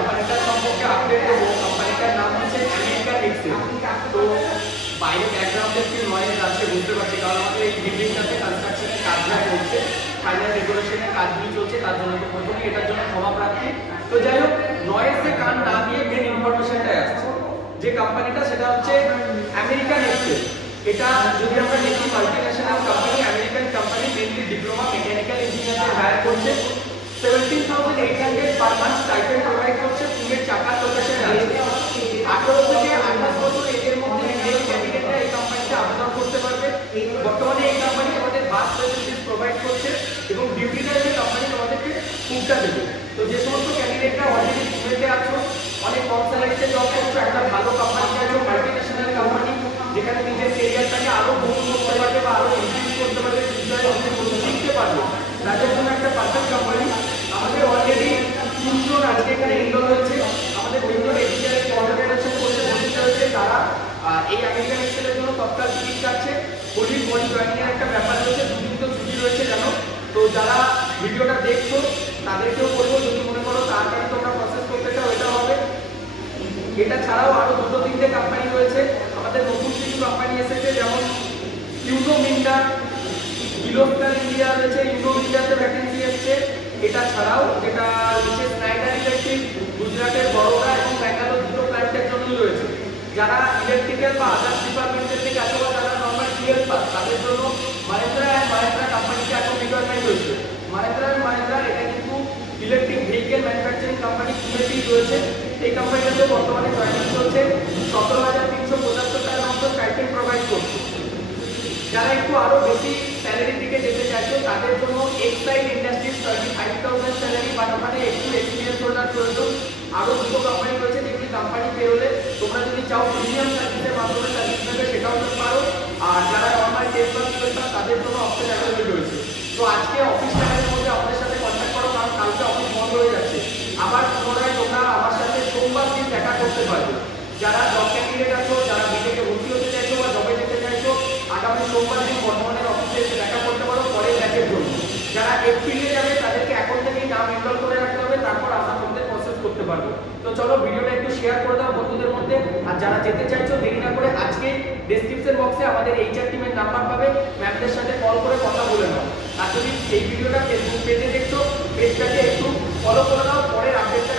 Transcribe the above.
কোম্পানিটার সম্পর্কে আপডেট দেবো। কোম্পানিটার নাম হচ্ছে আমেরিকান এক্সেল। তো বাইরে ব্যাকগ্রাউন্ডে একটু নয়েজ আছে বুঝতে পারছি, কারণ আমাদের এই বিল্ডিংটাতে কনস্ট্রাকশনের কাজটা চলছে, ফাইনাল ডেকোরেশনের কাজগুলি চলছে, তার জন্য তো প্রথমেই এটার জন্য ক্ষমা প্রার্থী। তো যাই হোক, নয়েজে কান না দিয়ে মেন ইনফরমেশনটাই আসছে। যে কোম্পানিটা সেটা হচ্ছে আমেরিকান এক্সেল। এটা যদি আমরা দেখি multinational company, American company, mainly diploma mechanical ইঞ্জিনিয়ারদের হায়ার করছে। 17,800 পার মান্থ স্টাইপেন্ড প্রোভাইড করছে। পুনের চাকার লোকেশনে আছে। 18 থেকে 28 বছর এজের মধ্যে মেল ক্যান্ডিডেটরা এই কোম্পানিতে আবেদন করতে পারবে। বর্তমানে এই কোম্পানি তোমাদের বাস ফ্যাসিলিটিস প্রোভাইড করছে এবং ডিউটি টাইমে কোম্পানি তোমাদেরকে ফুডটা দেবে। তো যে সমস্ত ক্যান্ডিডেটরা অলরেডি পুনেতে আছো, অনেক কম স্যালারিতে জব করছো, একটা ভালো কোম্পানিতে আছো, মাল্টিন্যাশনাল কোম্পানি, যেখানে নিজের ক্যারিয়ারটাকে আরো গ্রো করতে পারবে বা আরো ইনক্রিজ করতে পারবে, ফিউচারে অনেক কিছু শিখতে পারবে, তাদের জন্য একটা পারফেক্ট কোম্পানি। আমাদের অলরেডি 3 জন আজকে এখানে এনরোল হয়েছে। আমাদের 3 জন এডিটারের কোঅর্ডিনেশন করতে বসে হয়েছে। তারা এই আমেরিকান এক্সেলের জন্য তৎকাল টিকিট কাটছে। হোলির বডি জয়েনিং এর একটা ব্যাপার রয়েছে, 2 দিন তো ছুটি রয়েছে জানো। তো যারা ভিডিওটা দেখছো তাদেরকেও বলবো, যদি মনে করো তাড়াতাড়ি তোমরা প্রসেস করতে চাও এটা হবে। এটা ছাড়াও আরো 2-3টে কোম্পানি রয়েছে। আমাদের নতুন কিছু কোম্পানি এসেছে, যেমন ইউনো মিন্ডা, ইলোস্টার ইন্ডিয়া রয়েছে, ইউনো মিন্ডাতে ভ্যাকেন্সি এসেছে। এটা ছাড়াও যেটা রয়েছে স্নাইডার ইলেকট্রিক, গুজরাটের বড়োদা এবং ব্যাঙ্গালোর, দুটো প্ল্যান্টের জন্যই রয়েছে। যারা ইলেকট্রিক্যাল বা আদার্স ডিপার্টমেন্টের থেকে আসে বা যারা নর্মাল টুয়েলভ পাস, তাদের জন্য মাহিন্দ্রা অ্যান্ড মাহিন্দ্রা কোম্পানিতে এখন রিকোয়ারমেন্ট রয়েছে। মাহিন্দ্রা অ্যান্ড মাহিন্দ্রা এটা কিন্তু ইলেকট্রিক ভেহিকেল ম্যানুফ্যাকচারিং কোম্পানি, পুনেতেই রয়েছে। এই কোম্পানিটাতে বর্তমানে জয়েনিং চলছে। 17,375 টাকার মতো স্টাইপেন্ড প্রোভাইড করছে। যারা একটু আরো বেশি স্যালারির দিকে যেতে চাইছো তাদের জন্য এক্সাইড ইন্ডাস্ট্রিজ 35,000 স্যালারি, বাট ওখানে একটু এক্সপিরিয়েন্স হোল্ডার প্রয়োজন। আরো দুটো কোম্পানি রয়েছে, যেগুলি কোম্পানি পেরোলে তোমরা যদি চাও প্রিমিয়াম সার্ভিসের মাধ্যমে সার্ভিস নেবে সেটাও করতে পারো। আর যারা নর্মাল টেস্ট পাস করেছে তাদের জন্য অপশন অ্যাভেলেবল রয়েছে। তো আজকে অফিস টাইমের মধ্যে আমাদের সাথে কন্ট্যাক্ট করো, কারণ কালকে অফিস বন্ধ হয়ে যাচ্ছে। আবার পুনরায় তোমরা আমার সাথে সোমবার দিন দেখা করতে পারবে। যারা জব ক্যান্ডিডেট আছো, যারা বিটেকে ভর্তি হতে চাইছো বা জবে যেতে চাইছো, আগামী সোমবার দিন বর্ধমানের অফিসে এসে দেখা করতে পারো পরের ব্যাচের জন্য। যারা এপ্রিলে যাবে তাদেরকে এখন থেকেই নাম এনরোল করে রাখতে হবে, তারপর আমরা তোমাদের প্রসেস করতে পারবো। তো চলো ভিডিওটা একটু শেয়ার করে দাও বন্ধুদের মধ্যে। আর যারা যেতে চাইছো দেরি না করে আজকে ডেসক্রিপশন বক্সে আমাদের এইচআর টিমের নাম্বার পাবে, ম্যামদের সাথে কল করে কথা বলে নাও। আর যদি এই ভিডিওটা ফেসবুক পেজে দেখছো, পেজটাকে একটু ফলো করে নাও, পরের আপডেটটা